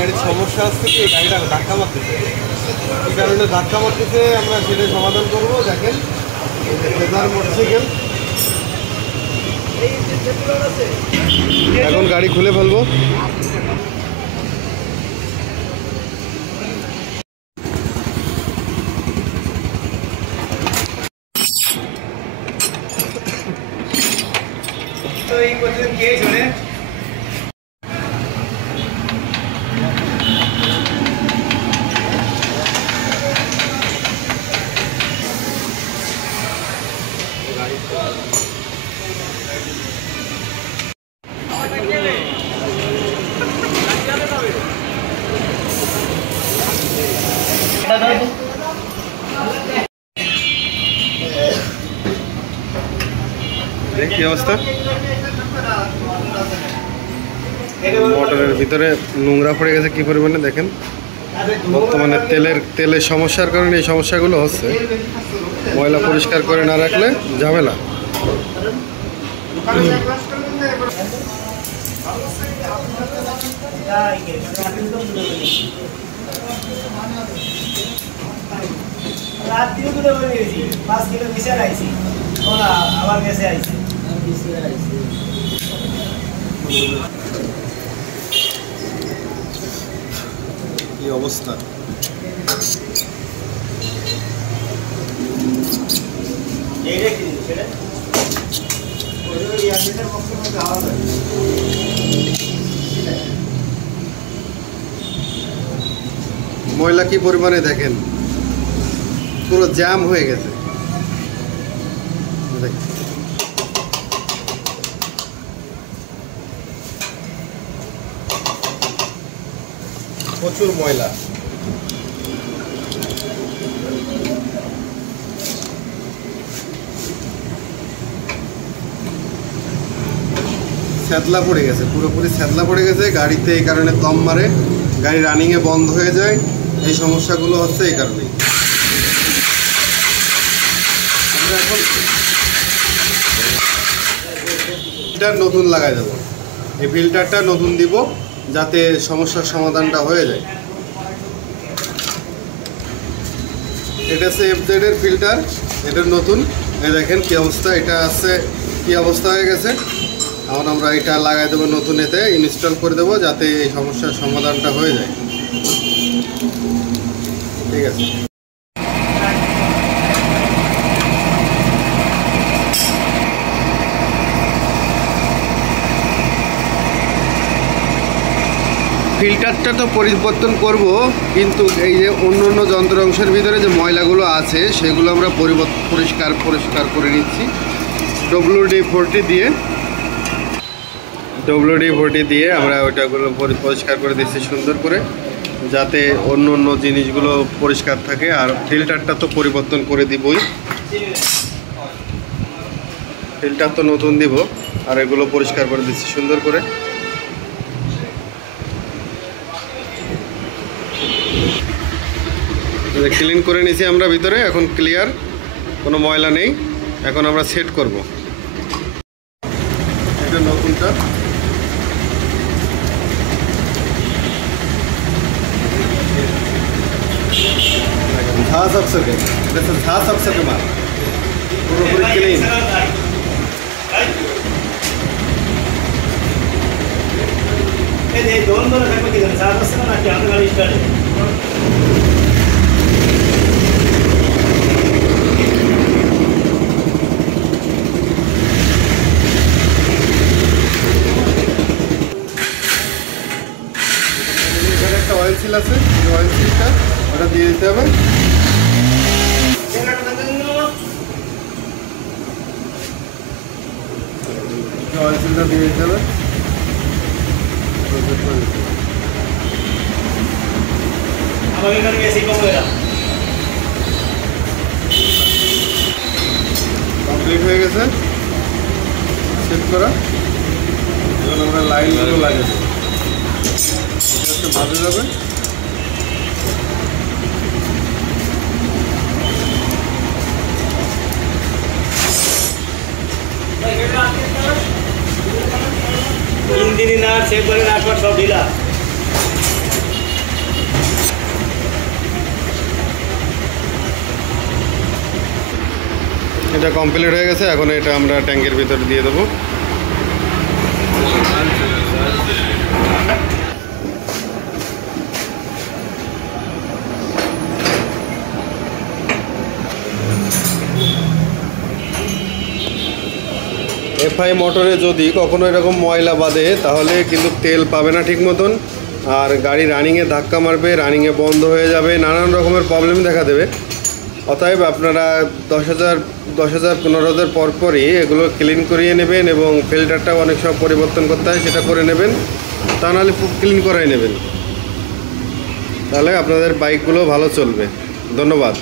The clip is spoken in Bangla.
গাড়ির সমস্যা আসছে কি গাড়িটা ধাক্কা মারতেছে, এই কারণে ধাক্কা মারতেছে। আমরা সেটা সমাধান করবো। দেখেন ফেজার মোটরসাইকেল, এখন গাড়ি খুলে ফেলবো। তো এই পর্যন্ত কে শুনে কি অবস্থা, মোটরের ভিতরে নোংরা পড়ে গেছে কি পরিমাণে দেখেন। বর্তমানে তেলের সমস্যার কারণে এই সমস্যাগুলো হচ্ছে। ময়লা পরিষ্কার করে না রাখলে ঝামেলা। রাত্রিও দুটো করে নিয়েছি 5 কিলো মিশার আইছি ওরা আবার গেছে আইছে কি অবস্থা, এইটা কি সেটা ওই ইয়াদের বক্তব্য গাওয়া যায়। ময়লা কি পরিমাণে দেখেন, পুরো জ্যাম হয়ে গেছে। প্রচুর ময়লা। স্যাদলা পড়ে গেছে, পুরোপুরি স্যাদলা পড়ে গেছে গাড়িতে। এই কারণে দম মারে, গাড়ি রানিংয়ে বন্ধ হয়ে যায়। এই সমস্যাগুলো হচ্ছে এই কারণেই। আমরা এখন ফিল্টার নতুন লাগাই দেবো, এই ফিল্টারটা নতুন দিব যাতে সমস্যার সমাধানটা হয়ে যায়। এটা হচ্ছে FZ এর ফিল্টার, এটা নতুন। এই দেখেন কি অবস্থা, এটা আছে কি অবস্থা হয়ে গেছে। এখন আমরা এটা লাগাই দেবো নতুন, এতে ইনস্টল করে দেবো যাতে এই সমস্যার সমাধানটা হয়ে যায়। ঠিক আছে, ফিল্টারটা তো পরিবর্তন করব, কিন্তু এই যে অন্য অন্য যন্ত্রাংশের ভিতরে যে ময়লাগুলো আছে সেগুলো আমরা পরিষ্কার করে নিচ্ছি WD-40 দিয়ে আমরা ওইটাগুলো পরিষ্কার করে দিচ্ছি সুন্দর করে, যাতে অন্য অন্য জিনিসগুলো পরিষ্কার থাকে। আর ফিল্টারটা তো পরিবর্তন করে দিবই, ফিল্টার তো নতুন দিব। আর এগুলো পরিষ্কার করে দিচ্ছি সুন্দর করে। ক্লিন করে নিয়েছি আমরা ভিতরে, এখন ক্লিয়ার, কোনো ময়লা নেই। এখন আমরা সেট করব এটা নতুনটা। ঝা সবসকে এটা ঝা সবসকে মার পুরোপুরি ক্লিন। এই दोन থাকবে কি জানেন সারা বছর না কি আমাদের গাড়ি স্টার্ট একটা অয়েল সিল আছে, অয়েল সিলটা ওটা দিয়ে দিতে হবে। অয়েল সিলটা দিয়ে দিতে হবে। আমাকে এখানে বেশি কম হয়ে যাবে। কমপ্লিট হয়ে গেছে সেট করা। এখন আমরা লাইনগুলো লাগাবো, এটা একটু ভালো যাবে। ইঞ্জিন না চেক করে রাখবার সব ঢিলা। এটা কমপ্লিট হয়ে গেছে, এখন এটা আমরা ট্যাঙ্কের ভিতরে দিয়ে দেবো। এফআই মোটরে যদি কখনো এরকম ময়লা বাঁধে তাহলে কিন্তু তেল পাবে না ঠিক মতন, আর গাড়ি রানিংয়ে ধাক্কা মারবে, রানিংয়ে বন্ধ হয়ে যাবে, নানান রকমের প্রবলেম দেখা দেবে। অতএব আপনারা 10,000 15,000 পরপরই এগুলো ক্লিন করিয়ে নেবেন, এবং ফিল্টারটাও অনেক সব পরিবর্তন করতে হয়, সেটা করে নেবেন। তা নাহলে ক্লিন করাই নেবেন, তাহলে আপনাদের বাইকগুলো ভালো চলবে। ধন্যবাদ।